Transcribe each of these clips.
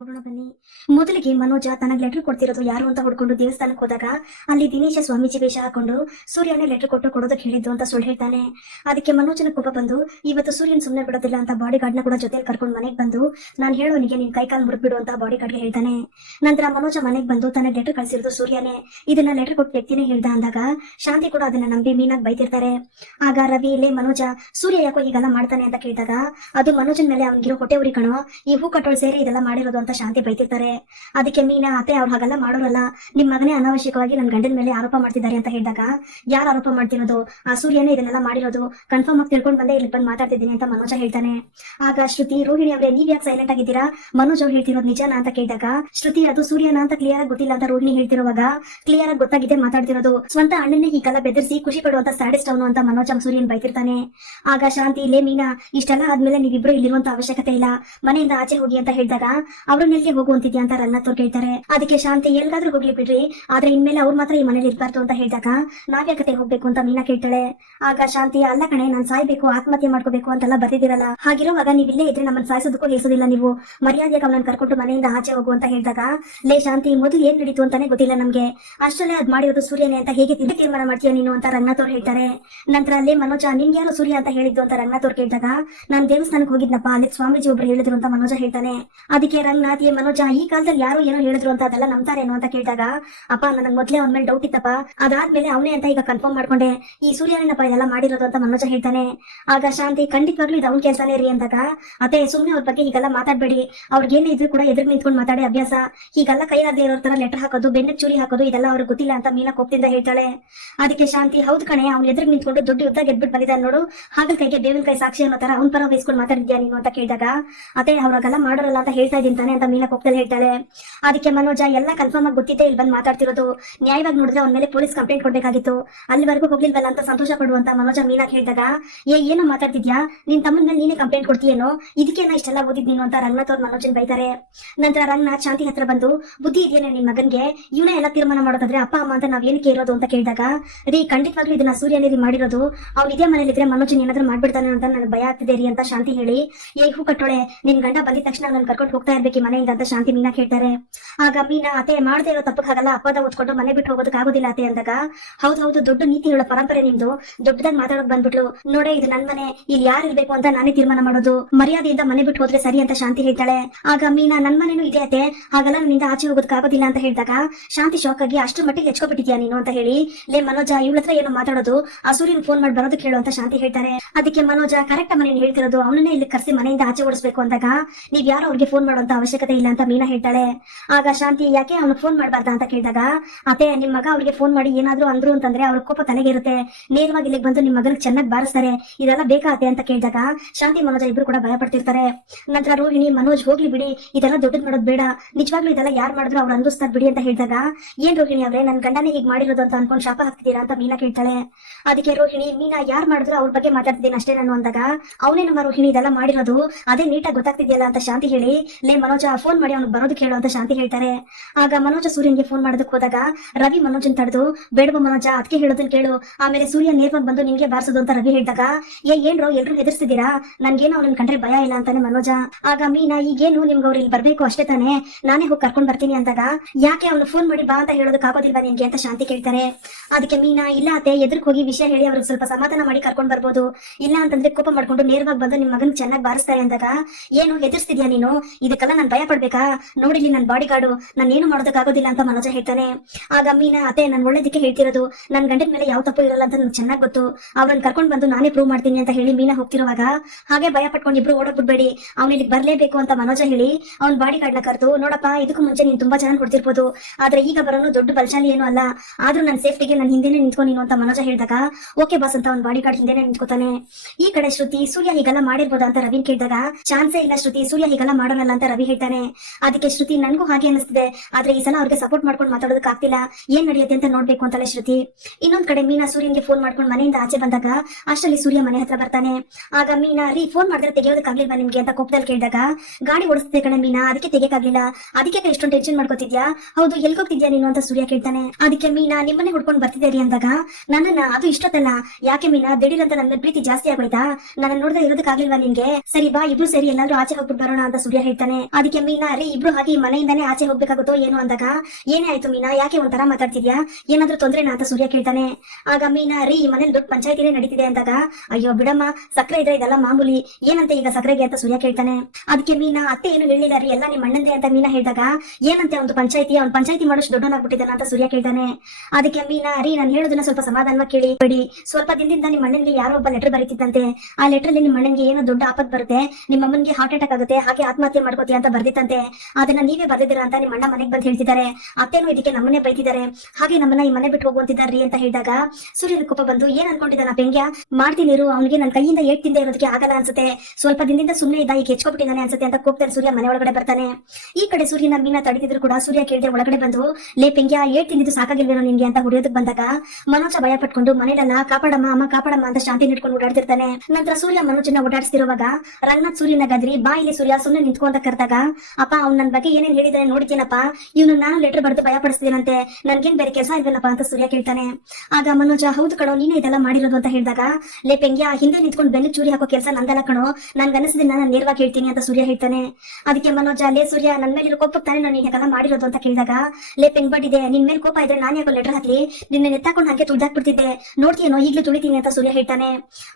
ಮೊದಲಿಗೆ ಮನೋಜ ತನಗೆ ಲೆಟರ್ ಕೊಡ್ತಿರೋದು ಯಾರು ಅಂತ ಹುಡ್ಕೊಂಡು ದೇವಸ್ಥಾನಕ್ಕೆ ಹೋದಾಗ ಅಲ್ಲಿ ದಿನೇಶ ಸ್ವಾಮೀಜಿ ವೇಷ ಹಾಕೊಂಡು ಸೂರ್ಯನೇ ಲೆಟರ್ ಕೊಟ್ಟು ಕೊಡೋದಕ್ಕೆ ಹೇಳಿದ್ದು ಅಂತ ಸುಳ್ಳು ಹೇಳ್ತಾನೆ. ಅದಕ್ಕೆ ಮನೋಜನ ಕೋಪ ಬಂದು, ಇವತ್ತು ಸೂರ್ಯನ್ ಸುಮ್ಮನೆ ಬಿಡೋದಿಲ್ಲ ಅಂತ ಬಾಡಿ ಗಾರ್ಡ್ನ ಕೂಡ ಜೊತೆಲಿ ಕರ್ಕೊಂಡು ಮನೆಗೆ ಬಂದು, ನಾನು ಹೇಳೋನಿಗೆ ನಿನ್ ಕೈ ಕಾಲು ಮುರಿದ್ಬಿಡು ಅಂತ ಬಾಡಿ ಗಾರ್ಡ್ಗೆ ಹೇಳ್ತಾನೆ. ನಂತರ ಮನೋಜ ಮನೆಗೆ ಬಂದು ತನಗೆ ಲೆಟರ್ ಕಳಿಸಿರೋದು ಸೂರ್ಯನೇ. ಇದನ್ನ ಲೆಟರ್ ಕೊಟ್ಟು ವ್ಯಕ್ತಿನೇ ಹೇಳ್ದ ಅಂದಾಗ ಶಾಂತಿ ಕೂಡ ಅದನ್ನ ನಂಬಿ ಮೀನಾಗ್ ಬೈತಿರ್ತಾರೆ. ಆಗ ರವಿ ಇಲ್ಲೇ ಮನೋಜ, ಸೂರ್ಯ ಯಾಕೋ ಈಗೆಲ್ಲ ಮಾಡ್ತಾನೆ? ಅಂತ ಕೇಳಿದಾಗ, ಅದು ಮನೋಜನ್ ಮೇಲೆ ಅವನಿಗಿರೋ ಹೊಟ್ಟೆ ಉರಿ ಕಣೋ ಈ ಹೂ ಕಟ್ಟೋಳು ಸೇರಿ ಇದೆಲ್ಲ ಮಾಡಿರೋದು ಅಂತ ಶಾಂತಿ ಬೈತಿರ್ತಾರೆ. ಅದಕ್ಕೆ ಮೀನಾ, ಅತ್ತೆ ಅವ್ರು ಹಾಗೆಲ್ಲ ಮಾಡೋರಲ್ಲ. ನಿಮ್ ಮಗನೇ ಅನಾವಶ್ಯಕವಾಗಿ ನನ್ನ ಗಂಡನ ಮೇಲೆ ಆರೋಪ ಮಾಡ್ತಿದ್ದಾರೆ ಅಂತ ಹೇಳಿದಾಗ ಯಾರು ಆರೋಪ ಮಾಡ್ತಿರೋದು? ಆ ಸೂರ್ಯನೇ ಇದನ್ನೆಲ್ಲ ಮಾಡಿರೋದು. ಕನ್ಫರ್ಮ್ ಆಗಿ ತಿಳ್ಕೊಂಡ್ ಬಂದೆ ಇಲ್ಲಿ ಬಂದು ಮಾತಾಡ್ತಿದ್ದೀನಿ ಅಂತ ಮನೋಜ ಹೇಳ್ತಾನೆ. ಆಗ ಶ್ರುತಿ, ರೋಹಿಣಿ ಅವರೇ, ನೀವ್ ಯಾಕೆ ಸೈಲೆಂಟ್ ಆಗಿದ್ದೀರಾ? ಮನೋಜ್ ಅವ್ರು ಹೇಳ್ತಿರೋದು ನಿಜನಾ ಅಂತ ಕೇಳಿದಾಗ, ಶ್ರುತಿ, ಅದು ಸೂರ್ಯನ ಅಂತ ಕ್ಲಿಯರ್ ಆಗಿ ಗೊತ್ತಿಲ್ಲ ಅಂತ ರೋಹಿಣಿ ಹೇಳ್ತಿರುವಾಗ ಕ್ಲಿಯರ್ ಆಗಿ ಗೊತ್ತಾಗಿದೆ ಮಾತಾಡ್ತಿರೋದು. ಸ್ವಂತ ಅಣ್ಣನೇ ಹೀಗೆಲ್ಲ ಬೆದರಿಸಿ ಖುಷಿ ಪಡುವಂತ ಸ್ಯಾಡಿಸ್ಟ್ ಅವನು ಅಂತ ಮನೋಜ್ ಸೂರ್ಯನ್ ಬೈತಿರ್ತಾನೆ. ಆಗ ಶಾಂತಿ ಇಲ್ಲೇ ಮೀನಾ, ಇಷ್ಟೆಲ್ಲ ಆದ್ಮೇಲೆ ನೀವಿಬ್ರು ಇಲ್ಲಿರುವಂತ ಅವಶ್ಯಕತೆ ಇಲ್ಲ. ಮನೆಯಿಂದ ಆಚೆ ಹೋಗಿ ಅಂತ ಹೇಳಿದಾಗ ಅವ್ರನ್ನ ಎಲ್ಲಿಗೆ ಹೋಗುವಂತಿದ್ಯಾ ಅಂತ ರಂಗನಾಥ್ ಕೇಳ್ತಾರೆ. ಅದಕ್ಕೆ ಶಾಂತಿ, ಎಲ್ಗಾದ್ರೂ ಹೋಗ್ಲಿ ಬಿಡ್ರಿ. ಆದ್ರೆ ಇನ್ಮೇಲೆ ಅವ್ರು ಮಾತ್ರ ಈ ಮನೇಲಿ ಇರ್ಬಾರ್ದು ಅಂತ ಹೇಳಿದಾಗ ನಾವ್ಯಾಕತೆ ಹೋಗ್ಬೇಕು ಅಂತ ಮೀನಾ ಕೇಳ್ತಾಳೆ. ಆಗ ಶಾಂತಿ, ಅಲ್ಲ ಕಣೆ, ನಾನ್ ಸಾಯ್ಬೇಕು, ಆತ್ಮಹತ್ಯೆ ಮಾಡ್ಕೋಬೇಕು ಅಂತೆಲ್ಲ ಬರ್ದಿದಿರಲ್ಲ ಹಾಗಿರುವಾಗ ನೀವ್ ಇಲ್ಲೇ ಇದ್ರೆ ನಮ್ಮನ್ನ ಸಾಯಿಸೋದಕ್ಕೂ ಹೇಸೋದಿಲ್ಲ ನೀವು. ಮರ್ಯಾದೆಗೆ ಅವನನ್ನ ಕರ್ಕೊಂಡು ಮನೆಯಿಂದ ಆಚೆ ಹೋಗು ಅಂತ ಹೇಳಿದಾಗ, ಲೇ ಶಾಂತಿ, ಮೊದಲು ಏನ್ ನಡೀತು ಅಂತಾನೆ ಗೊತ್ತಿಲ್ಲ ನಮ್ಗೆ. ಅಷ್ಟಲ್ಲೇ ಅದ್ ಮಾಡಿರೋದು ಸೂರ್ಯನೇ ಅಂತ ಹೇಗೆ ತಿಂಡಿ ತೀರ್ಮಾನ ಮಾಡ್ತೀಯ ನೀನು ಅಂತ ರಂಗನಾಥ್ ಅವ್ರು ಹೇಳ್ತಾರೆ. ನಂತರ ಅಲ್ಲೇ ಮನೋಜ, ನಿನ್ಗೆ ಯಾರು ಸೂರ್ಯ ಅಂತ ಹೇಳಿದ್ದು ಅಂತ ರಂಗನಾಥ್ ಅವ್ರು ಕೇಳಿದಾಗ, ನಾನ್ ದೇವಸ್ಥಾನಕ್ಕೆ ಹೋಗಿದ್ನಪ್ಪ ಅಲ್ಲಿ ಸ್ವಾಮೀಜಿ ಒಬ್ರು ಹೇಳಿದ್ರು ಅಂತ ಮನೋಜ ಹೇಳ್ತಾನೆ. ಅದಕ್ಕೆ ರಂಗನಾಥ್ ಏ ಮನೋಜ ಈ ಕಾಲದಲ್ಲಿ ಯಾರು ಏನೋ ಹೇಳಿದ್ರು ಅಂತ ಅದೆಲ್ಲ ನಂಬ್ತಾರೇನೋ ಅಂತ ಕೇಳಿದಾಗ, ಅಪ್ಪ ನನಗೆ ಮೊದ್ಲೇ ಅವನ ಮೇಲೆ ಡೌಟ್ ಇತ್ತಪ್ಪ. ಅದಾದ್ಮೇಲೆ ಅವನೇ ಅಂತ ಈಗ ಕನ್ಫರ್ಮ್ ಮಾಡ್ಕೊಂಡೆ. ಈ ಸೂರ್ಯನಪ್ಪ ಇದೆಲ್ಲ ಮಾಡಿರೋದು ಅಂತ ಮನೋಜ ಹೇಳ್ತಾನೆ. ಆಗ ಶಾಂತಿ ಖಂಡಿತವಾಗ್ಲೂ ಇದು ಅವ್ನ ಕೆಲಸನೇ ರೀ ಅಂದಾಗ ಅದೇ ಸುಮ್ನೆ ಅವ್ರ ಬಗ್ಗೆ ಹೀಗೆಲ್ಲ ಮಾತಾಡ್ಬೇಡಿ. ಅವ್ರಿಗೆ ಏನೇ ಇದ್ರು ಕೂಡ ಎದುರು ನಿಂತ್ಕೊಂಡು ಮಾತಾಡಿ ಅಭ್ಯಾಸ. ಈಗೆಲ್ಲ ಕೈಲಾಗದೆ ಇರೋ ತರ ಲೆಟರ್ ಹಾಕೋದು ಬೆನ್ನಕ್ ಚೂರಿ ಹಾಕೋದು, ಇದೆಲ್ಲ ಅವ್ರಿಗೆ ಗೊತ್ತಿಲ್ಲ ಅಂತ ಮೀನಾ ಕೋಪದಿಂದ ಹೇಳ್ತಾಳೆ. ಅದಕ್ಕೆ ಶಾಂತಿ, ಹೌದು ಕಣೆ, ಅವ್ನ ಎದುರು ನಿಂತ್ಕೊಂಡು ದೊಡ್ಡ ಯುದ್ಧ ಗೆದ್ಬಿಟ್ಟು ಬಂದಿದ್ದಾನೆ ನೋಡು. ಹಾಗಲ್ ಕೈಗೆ ಬೇವಿನ ಕೈ ಸಾಕ್ಷಿ ಅನ್ನೋ ತರ ಅವ್ನ ಪರ ವಹಿಸ್ಕೊಂಡು ಮಾತಾಡಿದ್ಯಾ ನೀನು? ಅಂತ ಕೇಳಿದಾಗ ಅದೇ ಅವ್ರಾಗೆಲ್ಲ ಮಾಡೋರಲ್ಲ ಅಂತ ಹೇಳ್ತಾ ಇದ್ದೀನಿ ತಾನೆ. ಅಂತ ಮೀನಾ ಕೋಪದಲ್ಲಿ ಹೇಳ್ತಾಳೆ. ಅದಕ್ಕೆ ಮನೋಜ ಎಲ್ಲ ಕನ್ಫರ್ಮ್ ಆಗಿ ಗೊತ್ತಿದ್ದೆ ಇಲ್ಲಿ ಬಂದು ಮಾತಾಡ್ತಿರೋದು. ನ್ಯಾಯವಾಗಿ ನೋಡಿದ್ರೆ ಅವ್ನ ಮೇಲೆ ಪೊಲೀಸ್ ಕಂಪ್ಲೇಂಟ್ ಕೊಡ್ಬೇಕಾಗಿತ್ತು. ಅಲ್ಲಿವರೆಗೂ ಹೋಗ್ಲಿಲ್ವಲ್ಲ ಅಂತ ಸಂತೋಷ ಪಡುವಂತ ಮನೋಜ ಮೀನಾ ಹೇಳ್ದಾಗ, ಏ, ಏನೋ ಮಾತಾಡ್ತಿದ್ಯಾ? ನಿನ್ ತಮ್ಮನ ಮೇಲೆ ನೀನೇ ಕಂಪ್ಲೇಂಟ್ ಕೊಡ್ತೀಯೇನೋ? ಇದಕ್ಕೆ ನಾ ಇಷ್ಟೆಲ್ಲ ಓದಿದ್ ಅಂತ ರಂಗನಾಥ್ ಅವ್ರ ಮನೋಜನ್ ಬೈತಾರೆ. ನಂತರ ರಂಗನಾಥ್ ಶಾಂತಿ ಹತ್ರ ಬಂದು, ಬುದ್ಧಿ ಇದೆಯೇನೆ ನಿನ್ ಮಗನ್ಗೆ? ಇವನೇ ಎಲ್ಲ ತೀರ್ಮಾನ ಮಾಡೋದಾದ್ರೆ ಅಪ್ಪ, ಅಮ್ಮ ಅಂತ ನಾವ್ ಏನಕ್ಕೆ ಇರೋದು? ಅಂತ ಕೇಳಿದಾಗ, ರೀ, ಖಂಡಿತವಾಗ್ಲೂ ಇದನ್ನ ಸೂರ್ಯನೇ ಮಾಡಿರೋದು. ಅವ್ನು ಇದೇ ಮನೇಲಿ ಇದ್ರೆ ಮನೋಜನ್ ಏನಾದ್ರೂ ಮಾಡ್ಬಿಡ್ತಾನೆ ಅಂತ ನನಗೆ ಭಯ ಆಗ್ತಿದೆ ರೀ, ಅಂತ ಶಾಂತಿ ಹೇಳಿ, ಏ, ಹೂ ಕಟ್ಟೋಳೆ, ನಿನ್ ಗಂಡ ಬಂದಿದ ತಕ್ಷಣ ನಾನು ಕರ್ಕೊಂಡು ಹೋಗ್ತಾ ಇರ್ಬೇಕು ಮನೆಯಿಂದ ಅಂತ ಶಾಂತಿ ಮೀನಾ ಕೇಳ್ತಾರೆ. ಆಗ ಮೀನಾ, ಅತ್ತೆ, ಮಾಡದೇ ಇರೋ ತಪ್ಪಕ್ಕಾಗಲ್ಲ ಅಪ್ಪದ ಓದ್ಕೊಂಡು ಮನೆ ಬಿಟ್ಟು ಹೋಗೋದಕ್ಕೆ ಆಗೋದಿಲ್ಲ ಅತ್ತೆ, ಅಂದಾಗ, ಹೌದು ಹೌದು, ದೊಡ್ಡ ಹೇಳೋ ಪರಂಪರೆ ನಿಮ್ದು. ದೊಡ್ಡದಾಗಿ ಮಾತಾಡೋಕ್ ಬಂದ್ಬಿಟ್ಲು. ನೋಡೇ, ಇದು ನನ್ ಮನೆ. ಇಲ್ಲಿ ಯಾರು ಇರ್ಬೇಕು ಅಂತ ನಾನೇ ತೀರ್ಮಾನ ಮಾಡೋದು. ಮರ್ಯಾದೆಯಿಂದ ಮನೆ ಬಿಟ್ಟು ಹೋದ್ರೆ ಸರಿ ಅಂತ ಶಾಂತಿ ಹೇಳ್ತಾಳೆ. ಆಗ ಮೀನಾ, ನನ್ ಮನೇನು ಇದೆ ಅತ್ತೆ. ಹಾಗಲ್ಲ ನಿನ್ನಿಂದ ಆಚೆ ಹೋಗೋದಕ್ಕೆ ಆಗೋದಿಲ್ಲ, ಅಂತ ಹೇಳಿದಾಗ, ಶಾಂತಿ ಶಾಕ್ ಆಗಿ ಅಷ್ಟು ಮಟ್ಟಿಗೆ ಹೆಚ್ಕೊಬಿಟ್ಟಿದ್ಯಾ ನೀನು? ಅಂತ ಹೇಳಿ, ಲೇ, ಮನೋಜ, ಇವಳ ಹತ್ರ ಏನೋ ಮಾತಾಡೋದು. ಆ ಸೂರ್ಯನ್ ಫೋನ್ ಮಾಡಿ ಬರೋದು ಕೇಳು ಅಂತ ಶಾಂತಿ ಹೇಳ್ತಾರೆ. ಅದಕ್ಕೆ ಮನೋಜ, ಕರೆಕ್ಟ್ ಮನೆ ಹೇಳ್ತಿರೋದು. ಅವನನ್ನೇ ಇಲ್ಲಿ ಕರ್ಸಿ ಮನೆಯಿಂದ ಆಚೆ ಓಡಿಸ್ಬೇಕು, ಅಂದಾಗ, ನೀವ್ ಯಾರು ಅವ್ರಿಗೆ ಫೋನ್ ಮಾಡುವಂತ ಅವಶ್ಯಕತೆ ಇಲ್ಲ ಅಂತ ಮೀನಾ ಹೇಳ್ತಾಳೆ. ಆಗ ಶಾಂತಿ, ಯಾಕೆ ಅವ್ನು ಫೋನ್ ಮಾಡಬಾರ್ದ ಅಂತ ಕೇಳಿದಾಗ, ಅತ್ತೆ ನಿಮ್ಮ ಮಗ ಅವ್ರಿಗೆ ಫೋನ್ ಮಾಡಿ ಏನಾದ್ರು ಅಂದ್ರು ಅಂತಂದ್ರೆ ಅವ್ರ ಕೋಪ ತಲೆಗೆ ಇರುತ್ತೆ ನೇರವಾಗಿ ಇಲ್ಲಿಗೆ ಬಂದು ನಿಮ್ಮ ಮಗನಿಗೆ ಚೆನ್ನಾಗಿ ಬಾರಿಸ್ತಾರೆ. ಇದೆಲ್ಲ ಬೇಕಾ ಬೇಕಾತೆ ಅಂತ ಕೇಳಿದಾಗ, ಶಾಂತಿ, ಮನೋಜ ಇಬ್ರು ಕೂಡ ಭಯ ಪಡ್ತಿರ್ತಾರೆ ನಂತರ ರೋಹಿಣಿ, ಮನೋಜ್ ಹೋಗ್ಲಿ ಬಿಡಿ, ಇದೆಲ್ಲ ದೊಡ್ಡದ್ ಮಾಡೋದು ಬೇಡ. ನಿಜವಾಗ್ಲೂ ಇದೆಲ್ಲ ಯಾರು ಮಾಡಿದ್ರು ಅವ್ರು ಅಂದಿಸ್ತಾರೆ ಬಿಡಿ ಅಂತ ಹೇಳಿದಾಗ, ಏನ್ ರೋಹಿಣಿ ಅವ್ರೆ, ನನ್ ಗಂಡನೇ ಹೀಗೆ ಮಾಡಿರೋದು ಅಂತ ಅನ್ಕೊಂಡು ಶಾಪ ಹಾಕ್ತಿದ್ದೀರಾ ಅಂತ ಮೀನಾ ಕೇಳ್ತಾಳೆ. ಅದಕ್ಕೆ ರೋಹಿಣಿ, ಮೀನಾ ಯಾರ್ ಮಾಡಿದ್ರು ಅವ್ರ ಬಗ್ಗೆ ಮಾತಾಡ್ತಿದ್ದೀನಿ ಅಷ್ಟೇ ನಾನು ಅಂದಾಗ, ಅವನೇ ನಮ್ಮ ರೋಹಿಣಿ ಇದೆಲ್ಲ ಮಾಡಿರೋದು, ಅದೇ ನೀಟಾಗಿ ಗೊತ್ತಾಗ್ತಿದೆಯಲ್ಲ ಅಂತ ಶಾಂತಿ ಹೇಳಿ, ಲೇ ಮನೋಜ ಫೋನ್ ಮಾಡಿ ಅವ್ನು ಬರೋದಕ್ಕೆ ಹೇಳು ಅಂತ ಶಾಂತಿ ಹೇಳ್ತಾರೆ. ಆಗ ಮನೋಜ ಸೂರ್ಯನ್ಗೆ ಫೋನ್ ಮಾಡೋದಕ್ಕೆ ಹೋದಾಗ ರವಿ ಮನೋಜನ್ ತಡೆದು, ಬೇಡವ ಮನೋಜ ಅದಕ್ಕೆ ಹೇಳೋದನ್ನ ಕೇಳು. ಆಮೇಲೆ ಸೂರ್ಯ ನೇರವಾಗಿ ಬಂದು ನಿಮಗೆ ಬಾರಿಸೋದು ಅಂತ ರವಿ ಹೇಳಿದಾಗ, ಏ, ಏನ್ರೋ, ಎಲ್ರು ಹೆದರ್ಸ್ತಿದ್ದೀರಾ? ನನ್ಗೇನು ಅವ್ನ ಕಂಡ್ರೆ ಭಯ ಇಲ್ಲ ಅಂತಾನೆ ಮನೋಜ. ಆಗ ಮೀನಾ, ಈಗೇನು ನಿಮ್ಗೆ ಅವ್ರು ಇಲ್ಲಿ ಬರ್ಬೇಕು ಅಷ್ಟೇ ತಾನೆ. ನಾನೇ ಹೋಗಿ ಕರ್ಕೊಂಡ್ ಬರ್ತೀನಿ ಅಂದಾಗ, ಯಾಕೆ ಅವ್ನು ಫೋನ್ ಮಾಡಿ ಬಾ ಅಂತ ಹೇಳೋದಕ್ಕೆ ಆಗೋದಿಲ್ವಾ ನಿನ್ಗೆ? ಅಂತ ಶಾಂತಿ ಕೇಳ್ತಾರೆ. ಅದಕ್ಕೆ ಮೀನಾ, ಇಲ್ಲ ಅತ್ತೆ ಎದ್ರಕ್ ಹೋಗಿ ವಿಷಯ ಹೇಳಿ, ಅವ್ರಿಗೆ ಸ್ವಲ್ಪ ಸಮಾಧಾನ ಮಾಡಿ ಕರ್ಕೊಂಡ್ ಬರ್ಬೋದು. ಇಲ್ಲ ಅಂತಂದ್ರೆ ಕೋಪ ಮಾಡ್ಕೊಂಡು ನೇರವಾಗಿ ಬಂದು ನಿಮ್ ಮಗನ್ ಚೆನ್ನಾಗಿ ಬಾರಿಸ್ತಾರೆ ಅಂದಾಗ, ಏನು, ಹೆದರ್ಸ್ತಿದ್ಯಾ ನೀನು? ಇದಕ್ಕೆಲ್ಲ ನಾನು ಭಯ ಪಡ್ಬೇಕಾ? ನೋಡಿಲಿ ನನ್ನ ಬಾಡಿ ಗಾರ್ಡು ನಾನು ಏನು ಮಾಡೋದಕ್ಕಾಗೋದಿಲ್ಲ ಅಂತ ಮನೋಜ ಹೇಳ್ತಾನೆ. ಆಗ ಮೀನ ಅತ್ತೆ, ನಾನು ಒಳ್ಳೇದಕ್ಕೆ ಹೇಳ್ತಿರೋದು. ನನ್ನ ಗಂಡನ ಮೇಲೆ ಯಾವ ತಪ್ಪು ಇರಲ್ಲ ಅಂತ ನನಗೆ ಚೆನ್ನಾಗಿ ಗೊತ್ತು. ಅವ್ರನ್ನ ಕರ್ಕೊಂಡ್ ಬಂದು ನಾನೇ ಪ್ರೂವ್ ಮಾಡ್ತೀನಿ ಅಂತ ಹೇಳಿ ಮೀನಾ ಹೋಗ್ತಿರುವಾಗ ಹಾಗೆ ಭಯ ಪಟ್ಕೊಂಡು ಇಬ್ರು ಓಡೋಗ್ಬಿಡ್ಬೇಡಿ ಅವ್ನು ಇಲ್ಲಿಗೆ ಬರಲೇಬೇಕು ಅಂತ ಮನೋಜ ಹೇಳಿ ಅವ್ನ ಬಾಡಿ ಗಾರ್ಡ್ನ ಕರೆದು, ನೋಡಪ್ಪ, ಇದಕ್ಕೂ ಮುಂಚೆ ನೀನು ತುಂಬಾ ಚೆನ್ನಾಗಿ ಹೊಡ್ತಿರ್ಬೋದು ಆದ್ರೆ ಈಗ ಬರೋನು ದೊಡ್ಡ ಬಲಶಾಲಿ ಏನು ಅಲ್ಲ. ಆದ್ರೂ ನನ್ನ ಸೇಫ್ಟಿಗೆ ನಾನು ಹಿಂದೆನೆ ನಿಂತ್ಕೊ ನೀನು ಅಂತ ಮನೋಜ ಹೇಳಿದಾಗ, ಓಕೆ ಬಾಸ್ ಅಂತ ಅವ್ನ ಬಾಡಿ ಗಾರ್ಡ್ ಹಿಂದೆನೆ ನಿಂತ್ಕೋತಾನೆ. ಈ ಕಡೆ ಶ್ರುತಿ, ಸೂರ್ಯ ಹೀಗೆಲ್ಲ ಮಾಡಿರ್ಬೋದಾ? ಅಂತ ರವಿ ಕೇಳಿದಾಗ, ಚಾನ್ಸೇ ಇಲ್ಲ ಶ್ರುತಿ, ಸೂರ್ಯ ಹೀಗೆಲ್ಲ ಮಾಡೋಣಲ್ಲ ಅಂತ ರವಿ ಹೇಳ್ತಾನೆ. ಅದಕ್ಕೆ ಶ್ರುತಿ ನನಗೂ ಹಾಗೆ ಅನಿಸ್ತಿದೆ ಆದ್ರೆ ಈ ಸಲ ಅವ್ರಿಗೆ ಸಪೋರ್ಟ್ ಮಾಡ್ಕೊಂಡು ಮಾತಾಡೋದಕ್ಕೆ ಆಗ್ತಿಲ್ಲ. ಏನ್ ನಡೆಯುತ್ತೆ ಅಂತ ನೋಡ್ಬೇಕು ಅಂತಲೇ ಶ್ರುತಿ. ಇನ್ನೊಂದ್ ಕಡೆ ಮೀನಾ ಸೂರ್ಯನ್ಗೆ ಫೋನ್ ಮಾಡ್ಕೊಂಡು ಮನೆಯಿಂದ ಆಚೆ ಬಂದಾಗ ಅಷ್ಟರಲ್ಲಿ ಸೂರ್ಯ ಮನೆ ಹತ್ರ ಬರ್ತಾನೆ. ಆಗ ಮೀನಾ, ರೀ ಫೋನ್ ಮಾಡಿದ್ರೆ ತೆಗೆಯೋದಕ್ಕಾಗ್ಲಿಲ್ವಾ ನಿಮ್ಗೆ ಅಂತ ಕೋಪದಲ್ಲಿ ಕೇಳಿದಾಗ, ಗಾಡಿ ಓಡಿಸ್ತಿದೆ ಕಣೆ ಮೀನಾ, ಅದಕ್ಕೆ ತೆಗಿಯಕ್ಕಾಗ್ಲಿಲ್ಲ. ಅದಕ್ಕೆ ಇಷ್ಟೊಂದು ಟೆನ್ಷನ್ ಮಾಡ್ಕೋತಿದ್ಯಾ? ಹೌದು, ಎಲ್ಗೋಗ್ತಿದ್ಯಾ ನೀನು ಅಂತ ಸೂರ್ಯ ಕೇಳ್ತಾನೆ. ಅದಕ್ಕೆ ಮೀನಾ, ನಿಮ್ಮನ್ನೇ ಹುಡ್ಕೊಂಡು ಬರ್ತಿದ್ದೀರಿ ಅಂದಾಗ, ನನ್ನನ್ನ ಅದು ಇಷ್ಟೊತ್ತಲ್ಲ. ಯಾಕೆ ಮೀನಾ, ದಿಢೀರ್ ಅಂತ ನನ್ನ ಪ್ರೀತಿ ಜಾಸ್ತಿ ಆಗೋಯ್ತಾ? ನನ್ನ ನೋಡಿದ್ರೆ ಇರೋದಕ್ಕಾಗ್ಲಿಲ್ವಾ ನಿನ್ಗೆ? ಸರಿ ಬಾ, ಇಬ್ರು ಸರಿ ಎಲ್ಲಾದ್ರೂ ಆಚೆ ಹೋಗ್ಬಿಟ್ಟು ಬರೋಣ ಅಂತ ಸೂರ್ಯ ಹೇಳ್ತಾನೆ. ಅದಕ್ಕೆ ಅದಕ್ಕೆ ಮೀನಾ ರೀ ಇಬ್ರು ಹಾಗೆ ಮನೆಯಿಂದಾನೇ ಆಚೆ ಹೋಗ್ಬೇಕಾಗುತ್ತೋ ಏನು ಅಂದಾಗ? ಏನೇ ಆಯ್ತು ಮೀನಾ, ಯಾಕೆ ಒಂಥರ ಮಾತಾಡ್ತಿದ್ಯಾ? ಏನಾದ್ರೂ ತೊಂದ್ರೆನಾ ಅಂತ ಸೂರ್ಯ ಕೇಳ್ತಾನೆ. ಆಗ ಮೀನಾ, ರೀ ಈ ಮನೇಲಿ ದೊಡ್ಡ ಪಂಚಾಯತಿನೇ ನಡೀತಿದೆ ಅಂದಾಗ, ಅಯ್ಯೋ ಬಿಡಮ್ಮ ಸಕ್ಕರೆ ಇದ್ರೆ ಇದೆಲ್ಲ ಮಾಮೂಲಿ, ಏನಂತೆ ಈಗ ಸಕ್ಕರೆಗೆ ಅಂತ ಸೂರ್ಯ ಕೇಳ್ತಾನೆ. ಅದಕ್ಕೆ ಮೀನಾ, ಅತ್ತೆ ಏನು ಹೇಳಿಲ್ಲ ರೀ, ಎಲ್ಲ ನಿಮ್ಮ ಅಣ್ಣಂದೆ ಅಂತ ಮೀನಾ ಹೇಳಿದಾಗ? ಏನಂತೆ ಒಂದು ಪಂಚಾಯತಿ, ಅವ್ನು ಪಂಚಾಯತಿ ಮಾಡೋಷ್ಟು ದೊಡ್ಡನಾಗ್ಬಿಟ್ಟಿದ್ದಾನ ಅಂತ ಸೂರ್ಯ ಕೇಳ್ತಾನೆ. ಅದಕ್ಕೆ ಮೀನಾ, ರೀ ನಾನು ಹೇಳೋದನ್ನ ಸ್ವಲ್ಪ ಸಮಾಧಾನವಾಗಿ ಕೇಳಿ. ಬಿಡಿ ಸ್ವಲ್ಪ ದಿನದಿಂದ ನಿಮ್ಮ ಅಣ್ಣನಿಗೆ ಯಾರೋ ಒಬ್ಬ ಲೆಟರ್ ಬರೀತಿದ್ದಂತೆ. ಆ ಲೆಟರ್ ನಿಮ್ಮ ಅಣ್ಣನಿಗೆ ಏನೋ ದೊಡ್ಡ ಆಪತ್ ಬರುತ್ತೆ. ನಿಮ್ಮ ಅಮ್ಮನಿಗೆ ಹಾರ್ಟ್ ಅಟ್ಯಾಕ್ ಆಗುತ್ತೆ, ಹಾಗೆ ಆತ್ಮಹತ್ಯೆ ಮಾಡ್ಕೋತೀಯ ಅಂತ ಬರ್ದಿತ್ತಂತೆ. ಅದನ್ನ ನೀವೇ ಬರ್ದಿದ್ದೀರಾ ಅಂತ ನಿಮ್ಮ ಅಣ್ಣ ಮನೆಗೆ ಬಂದು ಹೇಳ್ತಿದ್ದಾರೆ. ಅತ್ತೇನು ಇದಕ್ಕೆ ನಮ್ಮನ್ನೇ ಬೈತಿದ್ದಾರೆ. ಹಾಗೆ ನಮ್ಮನ್ನ ಈ ಮನೆ ಬಿಟ್ಟು ಹೋಗುವಂತಿದ್ದಾರ್ರಿ ಅಂತ ಹೇಳಿದಾಗ ಸೂರ್ಯನ ಕೋಪ ಬಂದು, ಏನ್ ಅನ್ಕೊಂಡಿದ್ದಾನ ಪೆಂಗ್ಯ ಮಾಡ್ತೀನಿ ಇರು, ಅವನಿಗೆ ನನ್ನ ಕೈಯಿಂದ ಏಟ್ ತಿಂದೆ ಇರೋದಕ್ಕೆ ಆಗಲ್ಲ ಅನ್ಸುತ್ತೆ. ಸ್ವಲ್ಪ ದಿನದಿಂದ ಸುಮ್ಮನೆ ಇದ್ದ ಈಗ ಹೆಚ್ಕೊಬಿಟ್ಟಿದ್ದಾನೆ ಅನ್ಸುತ್ತೆ ಅಂತ ಕೋಪ್ತಾರೆ ಸೂರ್ಯ ಮನೆ ಒಳಗಡೆ ಬರ್ತಾನೆ. ಈ ಕಡೆ ಸೂರ್ಯನ ಮೀನ ತಡೆದಿದ್ರು ಕೂಡ ಸೂರ್ಯ ಕೇಳಿದೆ ಒಳಗಡೆ ಬಂದು, ಲೇ ಪೆಂಗ್ಯ ಏಟ್ ತಿಂದಿದ್ದು ಸಾಕಾಗಿಲ್ವೇನೋ ನಿನ್ಗೆ ಅಂತ ಹುಡಿಯೋದಕ್ಕೆ ಬಂದಾಗ ಮನೋಜ ಭಯ ಪಟ್ಕೊಂಡು, ಮನೆಯಲ್ಲ, ಕಾಪಾಡಮ್ಮ, ಅಮ್ಮ, ಕಾಪಾಡಮ್ಮ ಅಂತ ಶಾಂತಿ ನಿಟ್ಕೊಂಡು ಓಡಾಡ್ತಿರ್ತಾನೆ. ನಂತರ ಸೂರ್ಯ ಮನೋಜನ ಓಡಾಡಿಸ್ತಿರುವಾಗ ರಂಗನಾಥ್ ಸೂರ್ಯನ ಗದ್ರಿ, ಬಾ ಇಲ್ಲಿ ಸೂರ್ಯ ಸುಮ್ಮನೆ ನಿಂತ್ಕೊಂತ ಕರೆದಾಗ ಅಪ್ಪ, ಅವ್ನ್ ನನ್ ಬಗ್ಗೆ ಏನೇನ್ ಹೇಳಿದಾನೆ ನೋಡ್ತೀನಪ್ಪ ಇವನು ನಾನು ಲೆಟರ್ ಬರೆದು ಭಯ ಪಡಿಸ್ತೀನಂತೆ. ನನ್ಗೇನ್ ಬೇರೆ ಕೆಲಸ ಇಲ್ವಲ್ಲಪ್ಪ ಅಂತ ಸೂರ್ಯ ಕೇಳ್ತಾನೆ. ಆಗ ಮನೋಜ, ಹೌದು ಕಣೋ, ನೀನೇ ಇದೆಲ್ಲ ಮಾಡಿರೋದು ಅಂತ ಹೇಳಿದಾಗ, ಲೇ ಪೆಂಗ್ಯ, ಹಿಂದೆ ನಿಂತ್ಕೊಂಡು ಬೆನ್ನು ಚೂರಿ ಹಾಕೋ ಕೆಲಸ ನಂದಲ್ಲ ಕಣೋ. ನನ್ಗೆ ಅನಿಸಿದ್ರೆ ನಾನು ನೇರವಾಗಿ ಹೇಳ್ತೀನಿ ಅಂತ ಸೂರ್ಯ ಹೇಳ್ತಾನೆ. ಅದಕ್ಕೆ ಮನೋಜ, ಲೇ ಸೂರ್ಯ ನನ್ನ ಮೇಲೆ ಕೋಪ ತಾನೆ ನಾನು ಹೇಗೆಲ್ಲ ಮಾಡಿರೋದು ಅಂತ ಕೇಳಿದಾಗ, ಲೇ ಪೆಂಗ್ ಇದೆ ನಿನ್ ಮೇಲೆ ಕೋಪ ಇದ್ರೆ ನಾನು ಯಾಕೋ ಲೆಟರ್ ಹಾಕ್ಲಿ? ನಿನ್ನ ನೆತ್ತಾಕೊಂಡು ಹಾಗೆ ತುಳಿದಾಕ್ಬಿಡ್ತಿದ್ದೆ. ನೋಡ್ತೀಯನೋ, ಈಗಲೂ ತುಳಿತೀನಿ ಅಂತ ಸೂರ್ಯ ಹೇಳ್ತಾನೆ.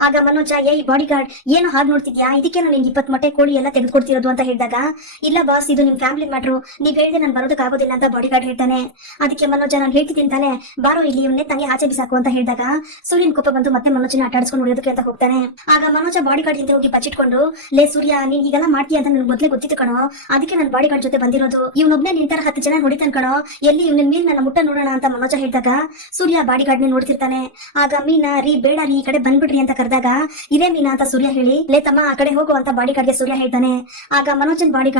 ಆಗ ಮನೋಜ ಏ ಬಾಡಿ ಗಾರ್ಡ್ ಏನು ಹಾಗೆ ನೋಡ್ತಿದ್ಯಾ? ಇದಕ್ಕೆ ನಾನು ನಿಂಗೆ ಇಪ್ಪತ್ತು ಮೊಟ್ಟೆ, ಕೋಳಿ ಎಲ್ಲ ತೆಗೆದುಕೊಡ್ತಿರೋದು ಅಂತ ಹೇಳಿದಾಗ ಇಲ್ಲ ಬಾಸ್ ಇದು ನಿಮ್ ಫ್ಯಾಮಿಲಿ ಮ್ಯಾಟರ್ ನೀವ್ ಹೇಳಿದ್ರೆ ನಾನು ಬರೋದಕ್ಕೆ ಆಗೋದಿಲ್ಲ ಅಂತ ಬಾಡಿ ಗಾರ್ಡ್ ಹೇಳ್ತಾನೆ. ಅದಕ್ಕೆ ಮನೋಜ ನಾನು ಹೇಳ್ತಿದ್ದೀನಿ ತಾನೆ ಬಾರೋ ಇಲ್ಲಿ ಇವನ್ನೇ ತಂಗಿ ಆಚೆ ಬಿಸಾಕು ಅಂತ ಹೇಳಿದಾಗ, ಸೂರ್ಯನ ಕೋಪ ಬಂದು ಮತ್ತೆ ಮನೋಜನ ಆಟ ಉಳಿಯೋದಕ್ಕೆ ಅಂತ ಹೋಗ್ತಾನೆ. ಆಗ ಮನೋಜ ಬಾಡಿ ಗಾರ್ಡ್ ಹಿಂದೆ ಹೋಗಿ ಬಚ್ಚಿಟ್ಕೊಂಡು, ಲೇ ಸೂರ್ಯ, ನೀನ್ ಹೀಗೆಲ್ಲ ಮಾಡ್ತೀಯ ಅಂತ ನನ್ಗೆ ಮೊದ್ಲೇ ಗೊತ್ತಿತ್ತು ಕಣೋ. ಅದಕ್ಕೆ ನಾನು ಬಾಡಿ ಗಾರ್ಡ್ ಜೊತೆ ಬಂದಿರೋದು. ಇವನೊಬ್ನೇ ನಿಂತಾರ ಹತ್ತು ಜನ ಹೊಡಿತಾನೆ ಕಣೋ. ಎಲ್ಲಿ ಇವನ ಮೀನ್ ನನ್ನ ಮುಟ್ಟ ನೋಡೋಣ ಅಂತ ಮನೋಜ ಹೇಳಿದಾಗ, ಸೂರ್ಯ ಬಾಡಿ ಗಾರ್ಡ್ ನೋಡ್ತಿರ್ತಾನೆ. ಆಗ ಮೀನಾ, ರೀ, ಬೇಡ ರೀ ಈ ಕಡೆ ಬಂದ್ಬಿಡ್ರಿ ಅಂತ ಕರೆದಾಗ ಇದೇ ಮೀನಾ, ಅಂತ ಸೂರ್ಯ ಹೇಳಿ, ಲೇ ತಮ್ಮ, ಆ ಕಡೆ ಹೋಗು, ಅಂತ ಬಾಡಿ ಗಾರ್ಡ್ಗೆ ಸೂರ್ಯ ಹೇಳ್ತಾನೆ. ಆಗ ಮನೋಜನ್ ಬಾಡಿ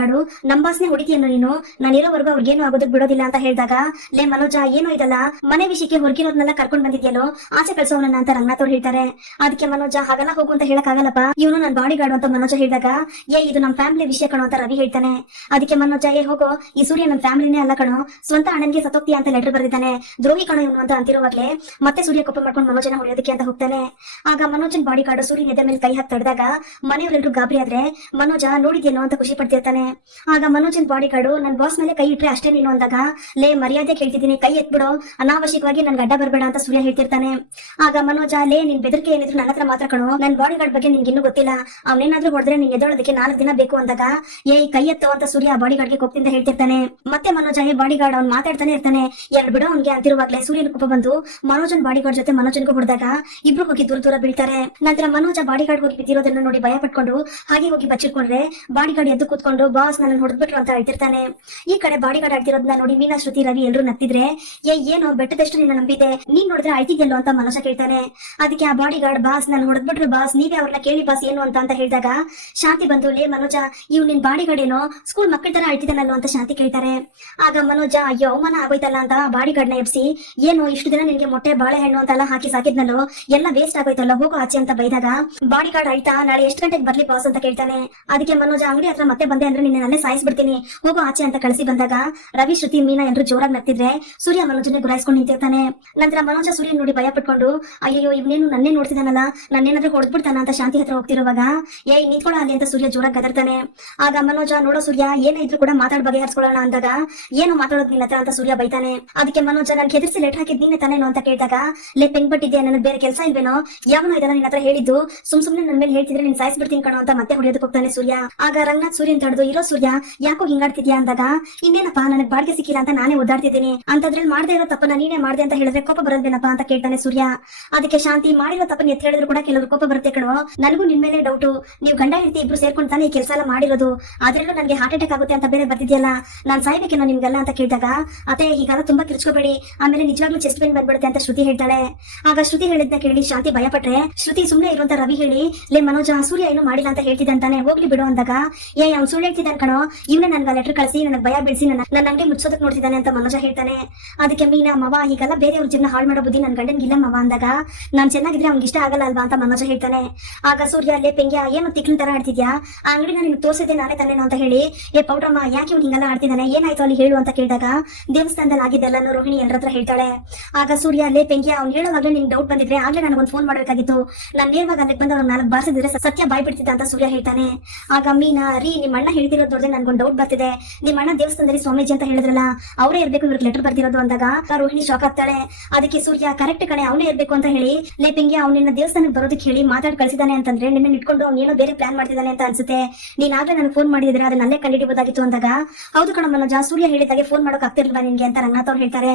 ನಂಬಾಸ್ನೆ ಹೊಡಿತೀಯನು ನೀನು. ನಾನು ಇರೋವರೆಗೂ ಅವ್ರಿಗೇನು ಆಗೋದಕ್ ಬಿಡೋದಿಲ್ಲ ಅಂತ ಹೇಳಿದಾಗ, ಲೇ ಮನೋಜ, ಏನು ಇದಲ್ಲ. ಮನೆ ವಿಷಯಕ್ಕೆ ಹೊರಗಿರೋದ್ನೆಲ್ಲ ಕರ್ಕೊಂಡ್ ಬಂದಿದ್ಯಲ್ಲೋ? ಆಚೆ ಕಳ್ಸೋವನ್ನ ಅಂತ ರಂಗನಾಥ್ ಅವ್ರು ಹೇಳ್ತಾರೆ. ಅದಕ್ಕೆ ಮನೋಜ, ಹಾಗಲ್ಲ ಹೋಗು ಅಂತ ಹೇಳಕ್ಕಾಗಲ್ಲಪ್ಪ? ಇವನು ನನ್ನ ಬಾಡಿ ಗಾರ್ಡ್ ಅಂತ ಮನೋಜ ಹೇಳಿದಾಗ, ಏ, ಇದು ನಮ್ಮ ಫ್ಯಾಮಿಲಿ ವಿಷಯ ಕಣೋ ಅಂತ ರವಿ ಹೇಳ್ತಾನೆ. ಅದಕ್ಕೆ ಮನೋಜ, ಏ, ಹೋಗೋ. ಈ ಸೂರ್ಯ ನಮ್ಮ ಫ್ಯಾಮಿಲಿನೇ ಅಲ್ಲ ಕಣೋ. ಸ್ವಂತ ಅಣ್ಣನಿಗೆ ಸತ್ತೋಗ್ತೀಯ ಅಂತ ಲೆಟರ್ ಬರೆದಿದ್ದಾನೆ. ದ್ರೋಹಿ ಕಣೋ ಇವನು ಅಂತ ಅಂತಿರುವಾಗ್ಲೇ, ಮತ್ತೆ ಸೂರ್ಯ ಕೋಪ ಮಾಡ್ಕೊಂಡು ಮನೋಜನ ಹೊಡೆಯೋದಕ್ಕೆ ಅಂತ ಹೋಗ್ತಾನೆ. ಆಗ ಮನೋಜನ್ ಬಾಡಿ ಗಾರ್ಡ್ ಸೂರ್ಯನ ಎದೆ ಮೇಲೆ ಕೈ ಹಾಕಿ ತಡೆದಾಗ ಮನೆಯವರೆಲ್ಲರೂ ಗಾಬರಿ ಆದ್ರೆ, ಮನೋಜ, ನೋಡಿದ್ಯೇನೋ ಅಂತ ಖುಷಿ ಪಡ್ತಿರ್ತಾನೆ. ಆಗ ಮನೋಜನ್ ಬಾಡಿ ಗಾರ್ಡು ನನ್ನ ಬಾಸ್ ಮೇಲೆ ಕೈ ಇಟ್ರೆ ಅಷ್ಟೇ ನೀನು ಅಂದಾಗ. ಲೇ, ಮರ್ಯಾದೆ ಕೇಳ್ತಿದ್ದೀನಿ, ಕೈ ಎತ್ಬಿಡು. ಅನಾವಶ್ಯಕವಾಗಿ ನನ್ ಅಡ್ಡ ಬರಬೇಡ ಅಂತ ಸೂರ್ಯ ಹೇಳ್ತಿರ್ತಾನೆ. ಆಗ ಮನೋಜ, ಲೇ, ನಿನ್ ಬೆದರಿಕೆ ಏನಿದ್ರು ನನ್ನ ಹತ್ರ ಮಾತ್ರ ಕಣು. ನನ್ನ ಬಾಡಿ ಗಾರ್ಡ್ ಬಗ್ಗೆ ನಿನ್ಗೆ ಇನ್ನೂ ಗೊತ್ತಿಲ್ಲ. ಅವನೇನಾದ್ರೂ ಹೊಡೆದ್ರೆ ನೀನ್ ಎದ್ದೊಳೋದಕ್ಕೆ ನಾಲ್ಕು ದಿನ ಬೇಕು ಅಂದಾಗ ಏ ಕೈ ಎತ್ತು ಅಂತ ಸೂರ್ಯ ಬಾಡಿ ಗಾರ್ಡ್ಗೆ ಕೋಪದಿಂದ ಹೇಳ್ತಿರ್ತಾನೆ. ಮತ್ತೆ ಮನೋಜ, ಏ ಬಾಡಿ ಗಾರ್ಡ್ ಅವ್ನು ಮಾತಾಡ್ತಾನೆ ಇರ್ತಾನೆ. ಎರಡು ಬಿಡೋ ಅವ್ನಿಗೆ ಅಂತಿರುವಾಗಲೇ ಸೂರ್ಯನ ಕೋಪ ಬಂದು ಮನೋಜನ್ ಬಾಡಿ ಗಾರ್ಡ್ ಜೊತೆ ಮನೋಜನ್ಗೂ ಹೊಡೆದಾಗ ಇಬ್ರು ಹೋಗಿ ದೂರ ದೂರ ಬೀಳ್ತಾರೆ. ನಂತರ ಮನೋಜ ಬಾಡಿ ಗಾರ್ಡ್ ಹೋಗಿ ಬಿದ್ದಿರೋದನ್ನ ನೋಡಿ ಭಯ ಪಟ್ಕೊಂಡು ಹಾಗೆ ಹೋಗಿ ಬಚ್ಚಿಟ್ಕೊಂಡ್ರೆ ಬಾಡಿ ಗಾರ್ಡ್ ಎದ್ದು ಕೂತ್ಕೊಂಡು ಬಾಸ್ ನನ್ನ ಹೊಡೆದ್ಬಿಟ್ರು ಅಂತ ಹೇಳ್ತಿರ್ತಾನೆ. ಈ ಕಡೆ ಬಾಡಿ ಗಾರ್ಡ್ ನೋಡಿ ಮೀನಾ, ಶ್ರುತಿ, ರವಿ ಎಲ್ಲರೂ ನತ್ತಿದ್ರೆ ಏ, ಏನು, ಬೆಟ್ಟದಷ್ಟು ನಿನ್ನ ನಂಬಿದೆ? ನೀನ್ ನೋಡಿದ್ರೆ ಅಳ್ತಿದ್ಯಲ್ಲೋ? ಅಂತ ಮನೋಜ ಕೇಳ್ತಾನೆ. ಅದಕ್ಕೆ ಆ ಬಾಡಿ ಗಾರ್ಡ್ ಬಾಸ್ ನನ್ನ ಹೊಡೆದ್ಬಿಟ್ರು ಬಾಸ್ ನೀವೇ ಅವ್ರನ್ನ ಕೇಳಿ ಬಾಸ್ ಏನು ಅಂತ ಅಂತ ಹೇಳಿದಾಗ, ಶಾಂತಿ ಬಂದು, ಲೇ, ಮನೋಜ ಇವ್ ನಿನ್ ಬಾಡಿ ಗಾರ್ಡ್ ಏನೋ ಸ್ಕೂಲ್ ಮಕ್ಕಳ ತರ ಅಳ್ತಿದ್ದಾನಲ್ಲೋ? ಅಂತ ಶಾಂತಿ ಕೇಳ್ತಾರೆ. ಆಗ ಮನೋಜ, ಅಯ್ಯೋ, ಅವಮಾನ ಆಗೋಯ್ತಲ್ಲ? ಅಂತ ಬಾಡಿ ನ ಎಬ್ಸಿ, ಏನು, ಇಷ್ಟು ದಿನ ನಿನ್ಗೆ ಮೊಟ್ಟೆ, ಬಾಳೆಹಣ್ಣು ಅಂತೆಲ್ಲ ಹಾಕಿ ಸಾಕಿದ್ನಲ್ಲೋ, ಎಲ್ಲ ವೇಸ್ಟ್ ಆಗೋಯ್ತಲ್ಲ, ಹೋಗೋ ಆಚೆ ಅಂತ ಬೈದಾಗ ಬಾಡಿ ಗಾರ್ಡ್ ಆಯ್ತಾ? ನಾಳೆ ಎಷ್ಟು ಗಂಟೆಗೆ ಬರ್ಲಿ ಬಾಸ್ ಅಂತ ಕೇಳ್ತಾನೆ. ಅದಕ್ಕೆ ಮನೋಜ, ಅಂಗಡಿ ಹತ್ರ ಮತ್ತೆ ಬಂದೆ ಅಂದ್ರೆ ನಿನ್ನ ಅಲ್ಲೇ ಸಾಯಿಸ್ಬಿಡ್ತೀನಿ. ಹೋಗೋ ಆಚೆ ಅಂತ ಕಳಿಸಿ ಬಂದಾಗ. ರವಿ, ಶ್ರುತಿ, ಮೀನಾ ಎಲ್ಲರೂ ಜೋರಾಗಿ ನಗ್ತಿದ್ರೆ ಸೂರ್ಯ ಮನೋಜನೆ ಗುರಾಯಿಸ್ಕೊಂಡು ನಿಂತಿರ್ತಾನೆ. ನಂತರ ಮನೋಜ ಸೂರ್ಯ ನೋಡಿ ಭಯ ಪಟ್ಕೊಂಡು ಅಯ್ಯೋ ಇವನೇನು ನನ್ನೇ ನೋಡ್ತಿದ್ದಾನಲ್ಲ ನನ್ನೇನಾದ್ರೂ ಹೊಡೆದ್ಬಿಡ್ತಾನ ಅಂತ ಶಾಂತಿ ಹತ್ರ ಹೋಗ್ತಿರುವಾಗ? ಏ ನಿಂತ್ಕೊಳ್ಳ ಅಲ್ಲಿ ಅಂತ ಸೂರ್ಯ ಜೋರಾಗಿ ಗದರ್ತಾನೆ. ಆಗ ಮನೋಜ, ನೋಡೋ ಸೂರ್ಯ ಏನಿದ್ರು ಕೂಡ ಮಾತಾಡ್ ಬಗೆಹರಿಸ್ಕೊಳ್ಳೋಣ ಅಂದಾಗ, ಏನು ಮಾತಾಡೋದ್ ನಿನ್ನ ಅಂತ ಸೂರ್ಯ ಬೈತಾನೆ. ಅದಕ್ಕೆ ಮನೋಜ, ನನ್ ಹೆದರ್ಸಿ ಲೆಟ್ ಹಾಕಿದ್ ನೀನೆ ತಾನೇನೋ ಅಂತ ಕೇಳಿದಾಗ, ಲೇ, ಪೆಂಗ್ ಬಟ್ಟಿದ್ಯಾ ನನ್ನ ಬೇರೆ ಕೆಲಸ ಇಲ್ವೇನೋ? ಯಾವನೋ ಇದೆಲ್ಲ ನಿನ್ನ ಹತ್ರ ಹೇಳಿದ್ದು. ಸುಮ್ ಸುಮ್ನೆ ನನ್ ಮೇಲೆ ಹೇಳ್ತಿದ್ರೆ ನೀನ್ ಸಾಯಿಸ್ಬಿಡ್ತೀನಿ ಕಣೋ ಅಂತ ಮತ್ತೆ ಹೊಡೆಯೋದಕ್ಕೆ ಹೋಗ್ತಾನೆ ಸೂರ್ಯ. ಆಗ ರಂಗನಾಥ್, ಸೂರ್ಯನ್ ತಡೆದು, ಇರೋ ಸೂರ್ಯ, ಯಾಕೋ ಹಿಂಗಾಡ್ತಿದ್ಯಾ ಅಂದಾಗ, ಇನ್ನೇನಪ್ಪ, ನನಗೆ ಬಾಡಿಗೆ ಸಿಕ್ಕಿಲ್ಲ ಅಂತ ನಾನೇ ಓದಾಡ್ತಿದ್ದೀನಿ ಅಂತದ್ರಲ್ಲಿ ಮಾಡದೇ ಇರೋ ತಪ್ಪನ್ನ ನೀನೇ ಮಾಡ್ದೆ ಅಂತ ಹೇಳಿದ್ರೆ ಕೋಪ ಬರೋದೇನಪ್ಪ ಅಂತ ಕೇಳ್ತಾನೆ ಸೂರ್ಯ. ಅದಕ್ಕೆ ಶಾಂತಿ ಮಾಡಿರೋ ತಪ್ಪನ್ನ ಎತ್ತ ಹೇಳಿದ್ರು ಕೂಡ ಕೆಲವರು ಕೋಪ ಬರುತ್ತೆ ಕಣೋ. ನನಗೂ ನಿನ್ ಮೇಲೆ ಡೌಟು ನೀವು ಗಂಡ, ಹೆಂಡತಿ ಇಬ್ರು ಸೇರ್ಕೊಂಡು ತಾನೇ ಈ ಕೆಲಸ ಎಲ್ಲ ಮಾಡಿರೋದು. ಆದ್ರಲ್ಲೂ ನನಗೆ ಹಾರ್ಟ್ ಅಟ್ಯಾಕ್ ಆಗುತ್ತೆ ಅಂತ ಬೇರೆ ಬರ್ತಿದ್ಯಲ್ಲ ನಾನ್ ಸಾಯ್ಬೇಕೇನೋ ನಿಮ್ಗೆಲ್ಲ ಅಂತ ಕೇಳಿದಾಗ ಅದೇ ಹೀಗಾದ ತುಂಬಾ ಕಿರ್ಚ್ಕೋಬೇಡಿ. ಆಮೇಲೆ ನಿಜವಾಗ್ಲೂ ಚೆಸ್ಟ್ ಪೇನ್ ಬಂದ್ಬಿಡುತ್ತೆ ಅಂತ ಶ್ರುತಿ ಹೇಳ್ತಾಳೆ. ಆಗ ಶ್ರುತಿ ಹೇಳಿದ್ನ ಕೇಳಿ ಶಾಂತಿ ಭಯಪಟ್ರೆ, ಶ್ರುತಿ, ಸುಮ್ನೆ ಇರುವಂತ ರವಿ ಹೇಳಿ, ಲೇ ಮನೋಜ, ಸೂರ್ಯ ಏನು ಮಾಡಿಲ್ಲ ಅಂತ ಹೇಳ್ತಿದ್ದಂತಾನೆ ಹೋಗ್ಲಿ ಬಿಡು ಅಂದಾಗ ಏ ಅವ್ನು ಸುಳ್ಳು ಹೇಳ್ತಿದ್ದಾನೆ ಕಣೋ, ಇವನೇ ನನ್ಗೆ ಲೆಟರ್ ಕಳಿಸಿ, ನನಗೆ ಭಯ ಬಿಡಿಸಿ ನನ್ನ ನನ್ನ ಅಂಗಡಿ ಮುಚ್ಚೋದಕ್ ನೋಡ್ತಿದ್ದಾನೆ ಅಂತ ಮನೋಜ ಹೇಳ್ತಾನೆ. ಅದಕ್ಕೆ ಮೀನಾ, ಮವ, ಹೀಗೆಲ್ಲ ಬೇರೆಯವ್ರ ಜೀವನ ಹಾಳು ಮಾಡೋ ಬುದ್ಧಿ ನನ್ನ ಗಂಡನ್ಗಿಲ್ಲ ಮವ ಅಂದಾಗ, ನಾನ್ ಚೆನ್ನಾಗಿದ್ರೆ ಅವ್ನಿಗೆ ಇಷ್ಟ ಆಗಲ್ಲ ಅಲ್ವಾ ಅಂತ ಮನೋಜ ಹೇಳ್ತಾನೆ. ಆಗ ಸೂರ್ಯ ಅಲ್ಲೇ ಪೆಂಗ್ಯ, ಏನು ತಿಕ್ಲಿನ ತರ ಆಡ್ತಿದ್ಯಾ? ಆ ಅಂಗಡಿ ನಾನು ತೋರಿಸಿದ್ದೆ ನಾನೇ ತಾನೇನೋ ಅಂತ ಹೇಳಿ, ಏ ಪೌಡ್ರಮ್ಮ, ಯಾಕೆ ಇವ್ನು ಹಿಂಗೆಲ್ಲ ಆಡ್ತಿದ್ದಾನೆ ಏನಾಯ್ತು ಅಲ್ಲಿ ಹೇಳು ಅಂತ ಕೇಳಿದಾಗ, ದೇವಸ್ಥಾನದಲ್ಲಿ ಆಗಿದ್ದೆಲ್ಲ ರೋಹಿಣಿ ಎಲ್ಲರ ಹತ್ರ ಹೇಳ್ತಾಳೆ. ಆಗ ಸೂರ್ಯ ಅಲ್ಲೇ ಪೆಂಗ್ಯ, ಅವ್ನು ಹೇಳೋವಾಗ್ಲೇ ನಿನ್ ಡೌಟ್ ಬಂದಿದ್ರೆ ಆಗ್ಲೇ ನನಗೊಂದು ಫೋನ್ ಮಾಡಬೇಕಾಗಿತ್ತು. ನಾನು ನೇರವಾಗಿ ಅಲ್ಲಿಗೆ ಬಂದು ಅವ್ರು ನಾಲ್ಕು ಬಾರಿಸಿದ್ರೆ ಸತ್ಯ ಬಾಯ್ ಬಿಡ್ತಿದ್ದ ಅಂತ ಸೂರ್ಯ ಹೇಳ್ತಾನೆ. ಆಗ ಮೀನಾ, ರೀ ನಿಮ್ಮ ಅಣ್ಣ ಹೇಳ್ತಿರೋ ಬರ್ದಿರೋದು ನೋಡಿದ್ರೆ ಒಂದು ಡೌಟ್ ಬರ್ತಿದೆ. ನಿಮ್ಮ ಅಣ್ಣ ದೇವಸ್ಥಾನದಲ್ಲಿ ಸ್ವಾಮೀಜಿ ಅಂತ ಹೇಳಿದ್ರಲ್ಲ, ಅವರೇ ಇರ್ಬೇಕು ಇವ್ರಿಗೆ ಲೆಟರ್ ಬರ್ತಿರೋದು ಅಂದಾಗ ರೋಹಿಣಿ ಶಾಕ್ ಆಗ್ತಾಳೆ. ಅದಕ್ಕೆ ಸೂರ್ಯ ಕರೆಕ್ಟ್ ಕಣೆ, ಅವನೇ ಇರ್ಬೇಕು ಅಂತ ಹೇಳಿ. ಲೇಪಿಂಗೆ ಅವನಿನ್ನ ದೇವಸ್ಥಾನಕ್ಕೆ ಬರೋದಕ್ಕೆ ಹೇಳಿ ಮಾತಾಡಿ ಕಳಿಸಿದಾನೆ ಅಂತಂದ್ರೆ ನಿನ್ನ ಇಟ್ಕೊಂಡು ಏನೋ ಬೇರೆ ಪ್ಲಾನ್ ಮಾಡ್ತಿದ್ದಾನೆ ಅಂತ ಅನ್ಸುತ್ತೆ. ನೀನ್ ಆಗ್ಲೇ ನನಗೆ ಫೋನ್ ಮಾಡಿದ್ರೆ ಅದನ್ನ ಅಲ್ಲೇ ಕಂಡಿಡಿಬೋದಾಗಿತ್ತು ಅಂದಾಗ, ಹೌದು ಕಣಮ್ಮ ಮನೋಜ, ಸೂರ್ಯ ಹೇಳಿದಾಗೆ ಫೋನ್ ಮಾಡೋಕೆ ಆಗ್ತಿರ್ಲಿಲ್ಲ ನಿನ್ಗೆ ಅಂತ ರಂಗನಾಥ್ ಅವ್ರು ಹೇಳ್ತಾರೆ.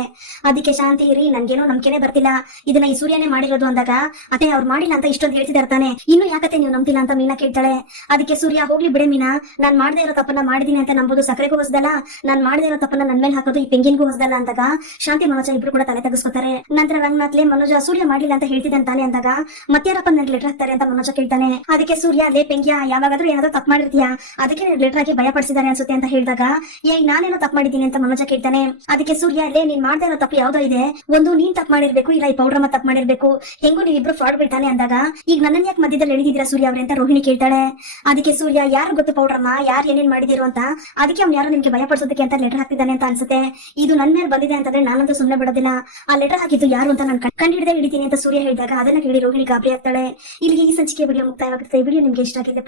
ಅದಕ್ಕೆ ಶಾಂತಿ ಇರಿ, ನನ್ಗೇನೋ ನಂಬಿಕೆನೆ ಬರ್ತಿಲ್ಲ. ಇದನ್ನ ಈ ಸೂರ್ಯನೇ ಮಾಡಿರೋದು ಅಂದಾಗ ಅದೇ ಅವ್ರು ಮಾಡಿಲ್ಲ ಅಂತ ಇಷ್ಟೊಂದು ಹೇಳ್ತಿದ್ದಾರೆ ತಾನೆ. ಇನ್ನು ಯಾಕತ್ತೆ ನೀವು ನಂಬ್ತಿಲ್ಲ? ಅಂತ ಮೀನಾ ಕೇಳ್ತಾಳೆ. ಅದಕ್ಕೆ ಸೂರ್ಯ, ಹೋಗ್ಲಿ ಬಿಡೆ ಮೀನಾ. ನಾನ್ ಮಾಡದೇ ಇರೋ ತಪ್ಪನ್ನ ಮಾಡಿದೀನಿ ಅಂತ ನಂಬೋದು ಸಕ್ಕರೆಗೂ ಹೊಸದಲ್ಲ, ನಾನ್ ಮಾಡಿದಿರೋ ತಪ್ಪನ್ನ ನನ್ ಮೇಲೆ ಹಾಕೋದು ಈ ಪೆಂಗಿನ್ಗೂ ಹೊಸದಲ್ಲ ಅಂದಾಗ ಶಾಂತಿ ಮನೋಜ ಇಬ್ರು ಕೂಡ ತಲೆ ತಗಸ್ಕೋತಾರೆ. ನಂತರ ರಂಗನಾಥ್ಲೆ ಮನೋಜ ಸೂರ್ಯ ಮಾಡಿಲ್ಲ ಅಂತ ಹೇಳ್ತಿದ್ದಾನೆ ತಾನೆ ಅಂದಾಗ ಮತ್ತಾರಪ್ಪ ನನ್ ಲೆಟರ್ ಹಾಕ್ತಾರೆ ಅಂತ ಮನೋಜ ಕೇಳ್ತಾನೆ. ಅದಕ್ಕೆ ಸೂರ್ಯ, ಲೇ ಪೆಂಗ್ಯ, ಯಾವಾಗಾದ್ರೂ ಏನಾದ್ರೂ ತಪ್ಪು ಮಾಡಿರ್ತೀಯಾ? ಅದಕ್ಕೆ ಲೆಟರ್ ಹಾಕಿ ಭಯ ಪಡಿಸಿದಾರೆ ಅನ್ಸುತ್ತೆ ಅಂತ ಹೇಳಿದಾಗ, ಏ, ನಾನೇನೋ ತಪ್ಪು ಮಾಡಿದ್ದೀನಿ ಅಂತ ಮನೋಜ ಕೇಳ್ತಾನೆ. ಅದಕ್ಕೆ ಸೂರ್ಯ, ಲೇ, ನೀನ್ ಮಾಡ್ತಾ ತಪ್ಪು ಯಾವ್ದೋ ಇದೆ. ಒಂದು ನೀನ್ ತಪ್ಪು ಮಾಡಿರ್ಬೇಕು, ಇಲ್ಲ ಈ ಪೌಡ್ರಮ್ಮ ತಪ್ಪು ಮಾಡಿರ್ಬೇಕು. ಹೆಂಗು ನೀವ್ ಇಬ್ರು ಫ್ರಾಡ್ ಬಿಡ್ತಾನೆ ಅಂದಾಗ, ಈಗ ನನ್ನ ಯಾಕೆ ಮಧ್ಯದಲ್ಲಿ ಎಳಿದಿದ್ರ ಸೂರ್ಯ ಅವ್ರೆ? ಅಂತ ರೋಹಿಣಿ ಕೇಳ್ತಾಳೆ. ಅದಕ್ಕೆ ಸೂರ್ಯ, ಯಾರು ಗೊತ್ತು ಪೌಡ್ರಮ್ಮ? ಯಾರು ಏನೇನ್ ಮಾಡಿದಿರು ಅಂತ? ಅದಕ್ಕೆ ಅವ್ನು ಯಾರು ನಿಮ್ಗೆ ಭಯ ಪಡಿಸೋದಕ್ಕೆ ಅಂತ ಲೆಟರ್ ಹಾಕಿದ್ದಾನೆ ಅಂತ ಅನ್ಸುತ್ತೆ. ಇದು ನನ್ನ ಮೇಲೆ ಬಂದಿದೆ ಅಂತಂದ್ರೆ ನಾನಂತೂ ಸುಮ್ಮನೆ ಬಿಡೋದಿಲ್ಲ. ಆ ಲೆಟರ್ ಹಾಕಿದ್ದು ಯಾರು ಅಂತ ನಾನು ಕಂಡು ಹಿಡಿದೇ ಹಿಡಿತೀನಿ ಅಂತ ಸೂರ್ಯ ಹೇಳಿದಾಗ ಅದನ್ನ ಕೇಳಿ ರೋಹಿಣಿ ಗಾಬರಿ ಆಗ್ತಾಳೆ. ಇಲ್ಲಿಗೆ ಈ ಸಂಚಿಕೆ ವಿಡಿಯೋ ಮುಕ್ತಾಯವಾಗುತ್ತೆ. ವಿಡಿಯೋ ನಿಮ್ಗೆ ಇಷ್ಟ ಆಗಿದೆ